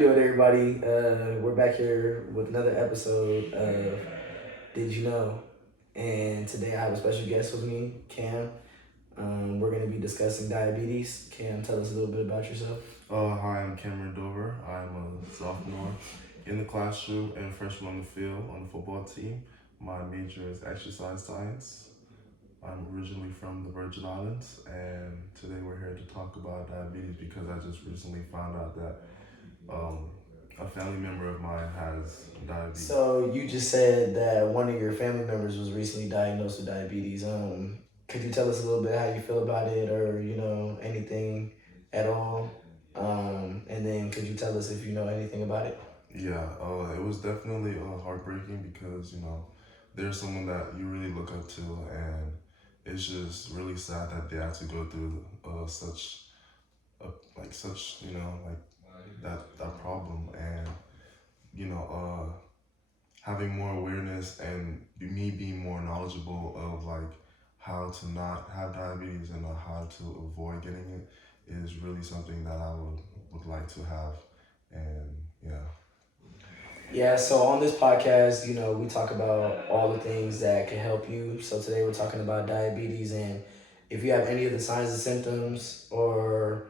doing, everybody? We're back here with another episode of Did You Know? And today I have a special guest with me, Cam. We're going to be discussing diabetes. Cam, tell us a little bit about yourself. Hi, I'm Cameron Dover. I'm a sophomore in the classroom and freshman on the field on the football team. My major is exercise science. I'm originally from the Virgin Islands, and today we're here to talk about diabetes because I just recently found out that a family member of mine has diabetes. So you just said that one of your family members was recently diagnosed with diabetes. Could you tell us a little bit how you feel about it, or anything at all? And then could you tell us if you know anything about it? Yeah, it was definitely heartbreaking because there's someone that you really look up to, and it's just really sad that they have to go through such that problem, and having more awareness and me being more knowledgeable of like how to not have diabetes and how to avoid getting it is really something that I would like to have, and yeah. Yeah, so on this podcast, we talk about all the things that can help you. So today we're talking about diabetes, and if you have any of the signs and symptoms or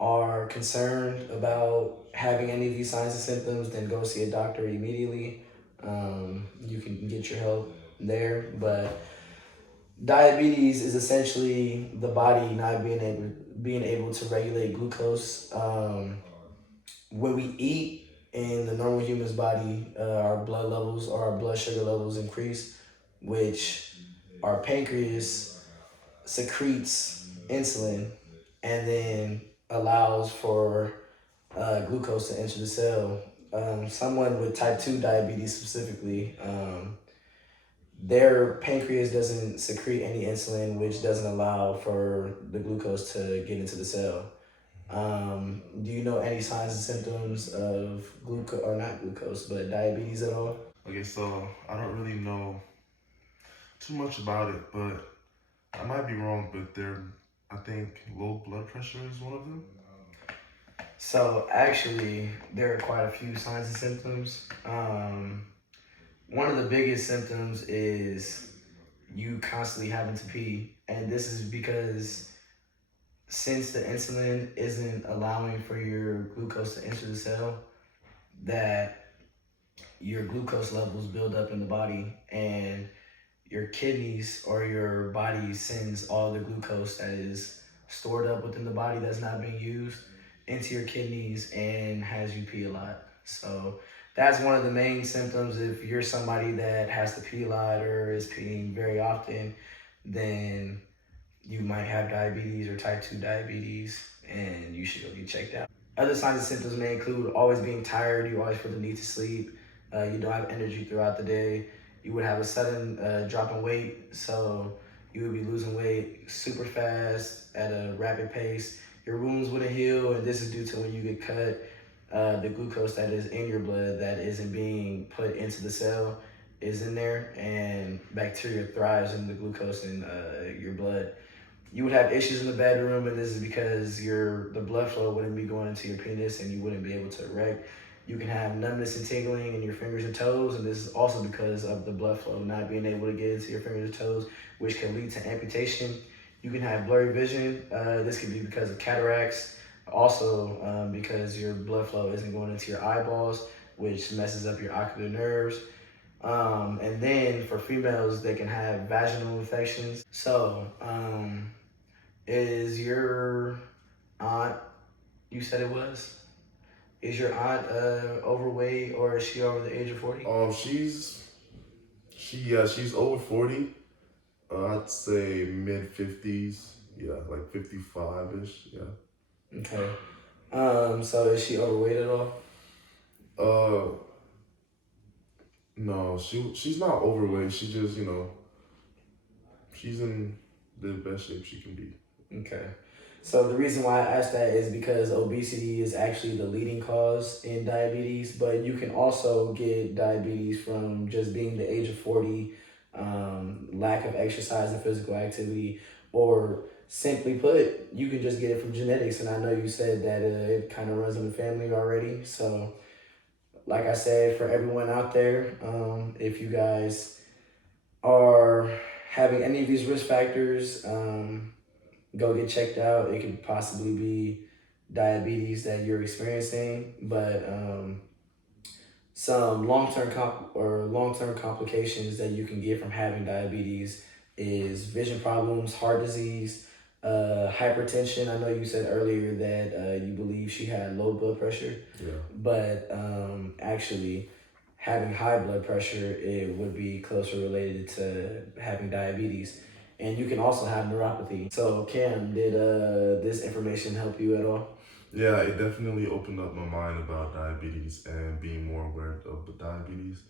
are concerned about having any of these signs and symptoms, then go see a doctor immediately. You can get your help there. But diabetes is essentially the body not being able to regulate glucose. When we eat in the normal human's body, our blood levels or our blood sugar levels increase, which our pancreas secretes insulin and then allows for glucose to enter the cell. Someone with type 2 diabetes specifically, their pancreas doesn't secrete any insulin, which doesn't allow for the glucose to get into the cell. Do you know any signs and symptoms of glucose, or not glucose, but diabetes at all? Okay, so I don't really know too much about it, but I might be wrong, but I think low blood pressure is one of them. So actually, there are quite a few signs and symptoms. One of the biggest symptoms is you constantly having to pee, and this is because since the insulin isn't allowing for your glucose to enter the cell, that your glucose levels build up in the body, and your kidneys or your body sends all the glucose that is stored up within the body that's not being used into your kidneys and has you pee a lot. So that's one of the main symptoms. If you're somebody that has to pee a lot or is peeing very often, then you might have diabetes or type 2 diabetes, and you should go get checked out. Other signs and symptoms may include always being tired. You always feel the need to sleep. You don't have energy throughout the day. You would have a sudden drop in weight, so you would be losing weight super fast at a rapid pace. Your wounds wouldn't heal, and this is due to when you get cut, the glucose that is in your blood that isn't being put into the cell is in there, and bacteria thrives in the glucose in your blood. You would have issues in the bedroom, and this is because the blood flow wouldn't be going into your penis, and you wouldn't be able to erect. You can have numbness and tingling in your fingers and toes, and this is also because of the blood flow not being able to get into your fingers and toes, which can lead to amputation. You can have blurry vision. This could be because of cataracts, also because your blood flow isn't going into your eyeballs, which messes up your ocular nerves. And then for females, they can have vaginal infections. So, is your aunt, you said it was? Is your aunt overweight, or is she over the age of 40? She's over 40. I'd say mid 50s. Yeah, like 55ish. Yeah. Okay. So is she overweight at all? Uh, no, she's not overweight. She just she's in the best shape she can be. Okay. So the reason why I asked that is because obesity is actually the leading cause in diabetes, but you can also get diabetes from just being the age of 40, lack of exercise and physical activity, or simply put, you can just get it from genetics. And I know you said that it kind of runs in the family already. So, like I said, for everyone out there, if you guys are having any of these risk factors, go get checked out. It could possibly be diabetes that you're experiencing, but some long-term complications that you can get from having diabetes is vision problems, heart disease, hypertension. I know you said earlier that you believe she had low blood pressure, Yeah. but actually having high blood pressure, it would be closer related to having diabetes. And you can also have neuropathy. So Cam, did this information help you at all? Yeah, it definitely opened up my mind about diabetes and being more aware of the diabetes.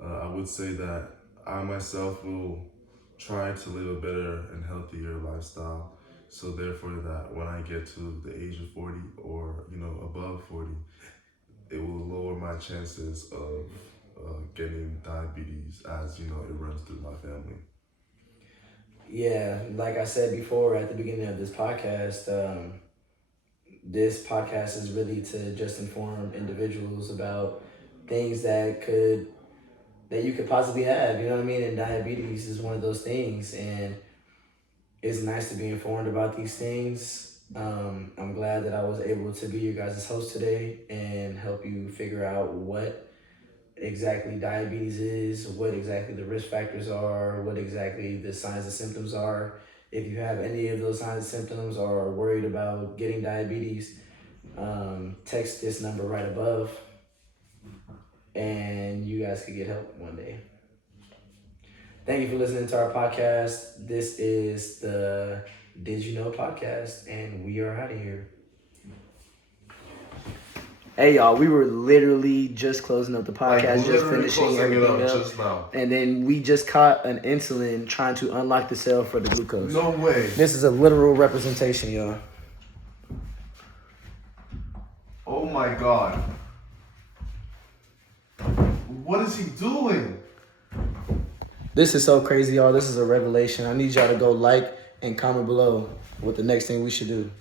I would say that I myself will try to live a better and healthier lifestyle. So therefore that when I get to the age of 40 or, above 40, it will lower my chances of getting diabetes as, it runs through my family. Yeah, like I said before at the beginning of this podcast is really to just inform individuals about things that you could possibly have. You know what I mean? And diabetes is one of those things, and it's nice to be informed about these things. I'm glad that I was able to be your guys' host today and help you figure out what exactly diabetes is, what exactly the risk factors are, what exactly the signs and symptoms are. If you have any of those signs and symptoms or are worried about getting diabetes, text this number right above and you guys could get help one day. Thank you for listening to our podcast. This is the Did You Know podcast, and we are out of here. Hey y'all, we were literally just closing up the podcast, just finishing everything up, just now. And then we just caught an insulin trying to unlock the cell for the glucose. No way. This is a literal representation, y'all. Oh my God. What is he doing? This is so crazy, y'all. This is a revelation. I need y'all to go like and comment below what the next thing we should do.